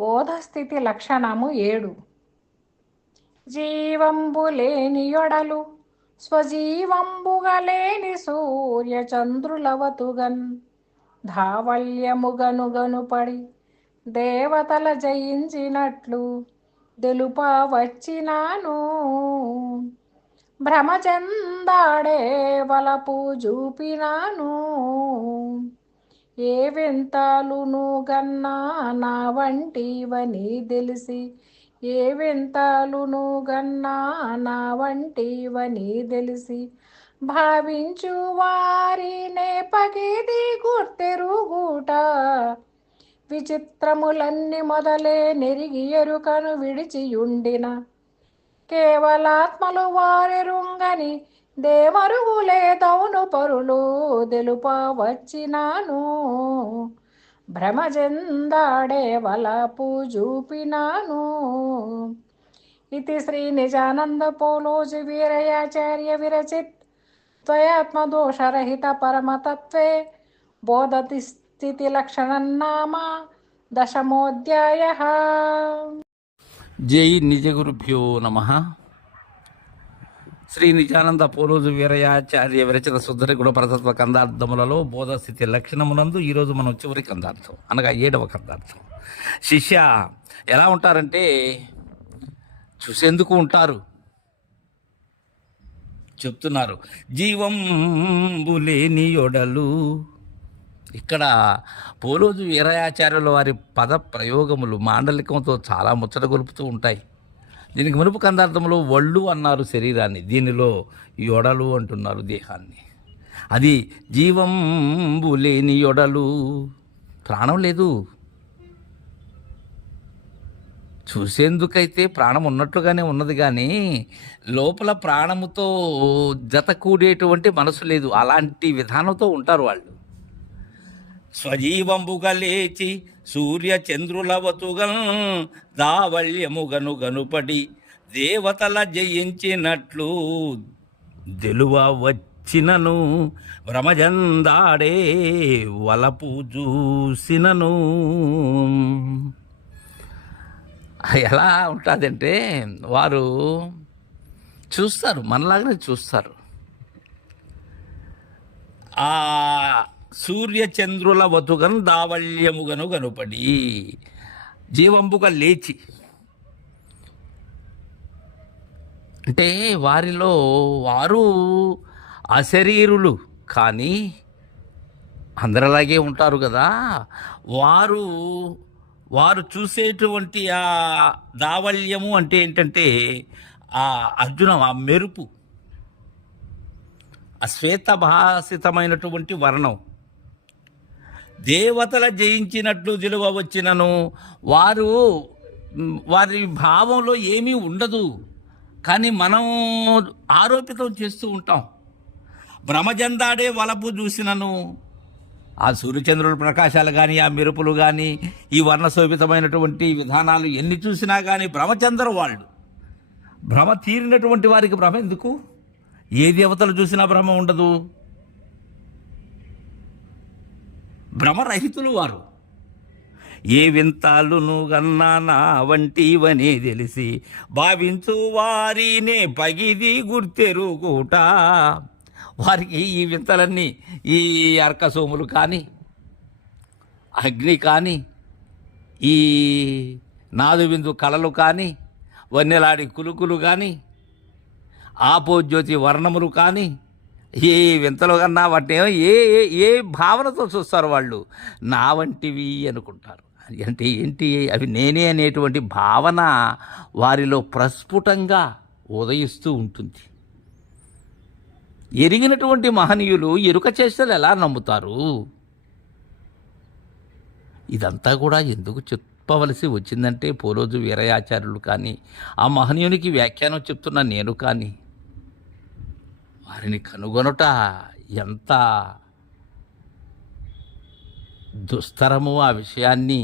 బోధస్థితి లక్షణము 7. జీవంబు లేని యొడలు స్వజీవంబుగలేని సూర్య చంద్రులవతుగన్ ధావల్యముగనుగనుపడి దేవతల జయించినట్లు తెలుప వచ్చినాను. భ్రమచందాడే వలపు చూపినాను. ఏ వింతాలును గన్నా నా వంటివని తెలిసి, ఏ వింతాలును గన్నా నా వంటివని తెలిసి భావించు వారినే పగిది గుర్తెరుగుట. విచిత్రములన్నీ మొదలే నెరిగి ఎరుకను విడిచియుండిన కేవలాత్మలు వారెరుంగని దేవరుగులే దౌను పరులు తెలుప వచ్చినాను. భ్రమజందాడే వలపు చూపినాను. ఇది శ్రీ నిజానంద పోలోజి వీరయాచార్య విరచిత్ త్వయాత్మదోషరహిత పరమతత్వే బోధతి స్థితి లక్షణన్నామ 10మోऽధ్యాయః. జై నిజ గురుభ్యో నమ. శ్రీ నిజానంద పోలోజు వీరయాచార్య విరచిత శుద్ధరి గుణ పరతత్వ కందార్థములలో బోధస్థితి లక్షణమునందు ఈరోజు మనం చివరి కందార్థం అనగా 7వ కందార్థం. శిష్య ఎలా ఉంటారంటే చూసేందుకు ఉంటారు. చెప్తున్నారు జీవంబులేని యొడలు. ఇక్కడ పోలోజు వీరయాచార్యుల వారి పద ప్రయోగములు మాండలికంతో చాలా ముచ్చట గొలుపుతూ ఉంటాయి. దీనికి మునుపు కందార్థంలో ఒళ్ళు అన్నారు శరీరాన్ని, దీనిలో యొడలు అంటున్నారు దేహాన్ని. అది జీవంబు లేని యొడలు, ప్రాణం లేదు. చూసేందుకైతే ప్రాణం ఉన్నట్లుగానే ఉన్నది, కానీ లోపల ప్రాణముతో జత కూడేటువంటి మనసు లేదు. అలాంటి విధానంతో ఉంటారు వాళ్ళు. స్వజీవంబుగా లేచి సూర్య చంద్రులవతుగన్ దావల్యముగను గనుపడి దేవతల జయించినట్లు దెలువ వచ్చినను. భ్రమజందాడే వలపు చూసినను. ఎలా ఉంటుందంటే వారు చూస్తారు, మనలాగానే చూస్తారు. ఆ సూర్యచంద్రుల వతుగన్ దావల్యముగను గనుపడి జీవంబుగా లేచి, అంటే వారిలో వారు అశరీరులు, కానీ అందరిలాగే ఉంటారు కదా. వారు చూసేటువంటి ఆ దావల్యము అంటే ఏంటంటే ఆ అర్జునం, ఆ మెరుపు, ఆ శ్వేతభాసితమైనటువంటి వర్ణం. దేవతల జయించినట్లు దిలువ వచ్చినను. వారి భావంలో ఏమీ ఉండదు, కానీ మనం ఆరోపితం చేస్తూ ఉంటాం. భ్రమజందాడే వలపు చూసినను. ఆ సూర్యచంద్రుల ప్రకాశాలు కానీ, ఆ మెరుపులు కానీ, ఈ వర్ణశోభితమైనటువంటి విధానాలు ఎన్ని చూసినా కానీ భ్రమచంద్ర వాళ్ళు. భ్రమ తీరినటువంటి వారికి భ్రమ ఎందుకు? ఏ దేవతలు చూసినా భ్రమ ఉండదు. భ్రమరహితులు వారు. ఏ వింతాలును గన్నా నా వంటివనే తెలిసి భావించు వారినే పగిది గుర్తెరుగుట. వారికి ఈ వింతలన్నీ, ఈ అర్కసోములు కానీ, అగ్ని కానీ, ఈ నాదుబిందు కళలు కానీ, వన్నెలాడి కులుకులు కానీ, ఆపోజ్యోతి వర్ణములు కానీ, ఏ వింతలు కన్నా వాటిని ఏ ఏ భావనతో చూస్తారు వాళ్ళు. నా వంటివి అనుకుంటారు. అంటే ఏంటి? అవి నేనే అనేటువంటి భావన వారిలో ప్రస్ఫుటంగా ఉదయిస్తూ ఉంటుంది. ఎరిగినటువంటి మహనీయులు ఎరుక చేష్టలు ఎలా నమ్ముతారు? ఇదంతా కూడా ఎందుకు చెప్పవలసి వచ్చిందంటే, పోలోజు వీరయాచార్యులు కానీ, ఆ మహనీయునికి వ్యాఖ్యానం చెప్తున్న నేను కానీ, వారిని కనుగొనుట ఎంత దుస్తరమో ఆ విషయాన్ని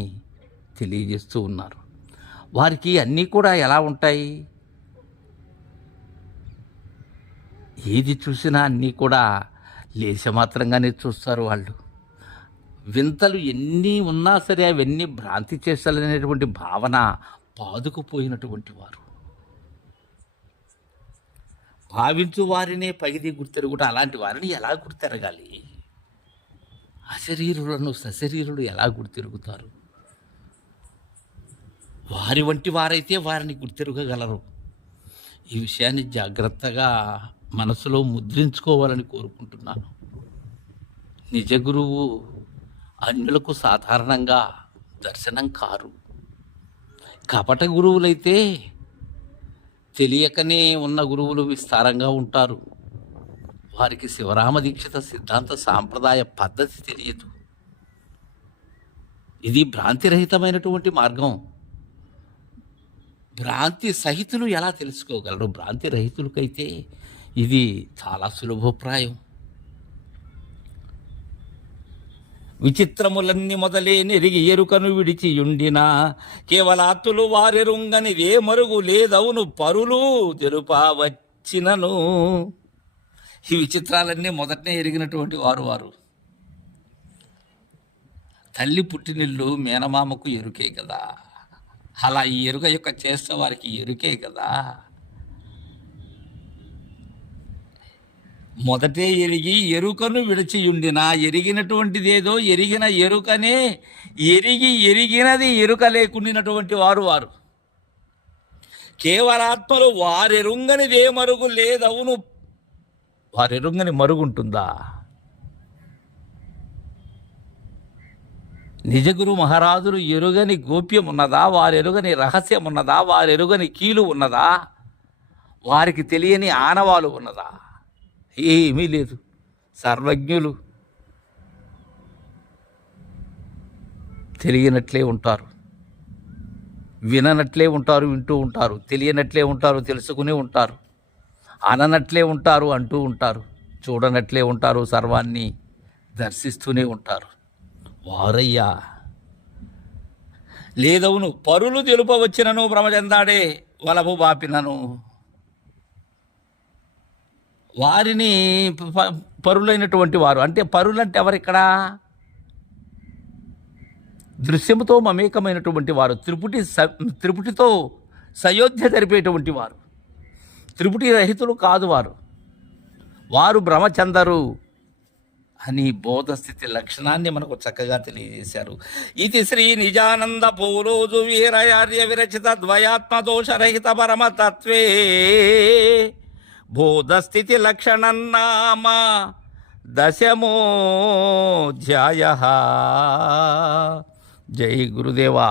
తెలియజేస్తూ ఉన్నారు. వారికి అన్నీ కూడా ఎలా ఉంటాయి? ఏది చూసినా అన్నీ కూడా లేశమాత్రంగానే చూస్తారు వాళ్ళు. వింతలు ఎన్ని ఉన్నా సరే అవన్నీ భ్రాంతి చేస్తాలనేటువంటి భావన పాదుకుపోయినటువంటి వారు. భావించు వారినే పగిది గుర్తెరుగుట, అలాంటి వారిని ఎలా గుర్తెరగాలి? అశరీరులను సశరీరులు ఎలా గుర్తెరుగుతారు? వారి వంటి వారైతే వారిని గుర్తెరగగలరు. ఈ విషయాన్ని జాగ్రత్తగా మనసులో ముద్రించుకోవాలని కోరుకుంటున్నాను. నిజ గురువు అన్యులకు సాధారణంగా దర్శనం కారు. కపట గురువులైతే తెలియకనే ఉన్న గురువులు విస్తారంగా ఉంటారు. వారికి శివరామ దీక్షిత సిద్ధాంత సాంప్రదాయ పద్ధతి తెలియదు. ఇది భ్రాంతిరహితమైనటువంటి మార్గం. భ్రాంతి సహితులు ఎలా తెలుసుకోగలరు? భ్రాంతి రహితులకైతే ఇది చాలా సులభప్రాయం. విచిత్రములన్నీ మొదలే నెరిగి ఎరుకను విడిచియుండిన కేవలాత్తులు వారెరుంగని వే మరుగు లేదవును పరులు తెలుపవచ్చినను. ఈ విచిత్రాలన్నీ మొదటనే ఎరిగినటువంటి వారు. తల్లి పుట్టినిల్లు మేనమామకు ఎరుకే కదా, అలా ఈ ఎరుక యొక్క చేష్ట వారికి ఎరుకే కదా. మొదటే ఎరిగి ఎరుకను విడిచియుండిన, ఎరిగినటువంటిదేదో ఎరిగిన ఎరుకనే ఎరిగినది ఎరుక లేకుండినటువంటి వారు. కేవలాత్మలు వారెరుంగనిదే మరుగు లేదవును. వారెరుంగని మరుగుంటుందా? నిజగురు మహారాజులు ఎరుగని గోప్యం ఉన్నదా? వారెరుగని రహస్యం ఉన్నదా? వారెరుగని కీలు ఉన్నదా? వారికి తెలియని ఆనవాలు ఉన్నదా? ఏమీ లేదు. సర్వజ్ఞులు. తెలియనట్లే ఉంటారు, విననట్లే ఉంటారు, వింటూ ఉంటారు, తెలియనట్లే ఉంటారు, తెలుసుకుని ఉంటారు, అననట్లే ఉంటారు, అంటూ ఉంటారు, చూడనట్లే ఉంటారు, సర్వాన్ని దర్శిస్తూనే ఉంటారు. వారయ్యా లేదవును పరులు తెలుపవచ్చినను బ్రహ్మచందాడే వలపు బాపినను. వారిని పరులైనటువంటి వారు అంటే పరులంటే ఎవరిక్కడ? దృశ్యముతో మమేకమైనటువంటి వారు, త్రిపుటితో సయోధ్య జరిపేటువంటి వారు, త్రిపుటి రహితులు కాదు వారు బ్రహ్మచందరు అని బోధస్థితి లక్షణాన్ని మనకు చక్కగా తెలియజేశారు. ఇది శ్రీ నిజానంద పౌరోజు వీరయార్య విరచిత ద్వయాత్మదోషరహిత పరమతత్వే బోధస్థితి లక్షణన్నామ దశమోధ్యాయ. జై గురుదేవా.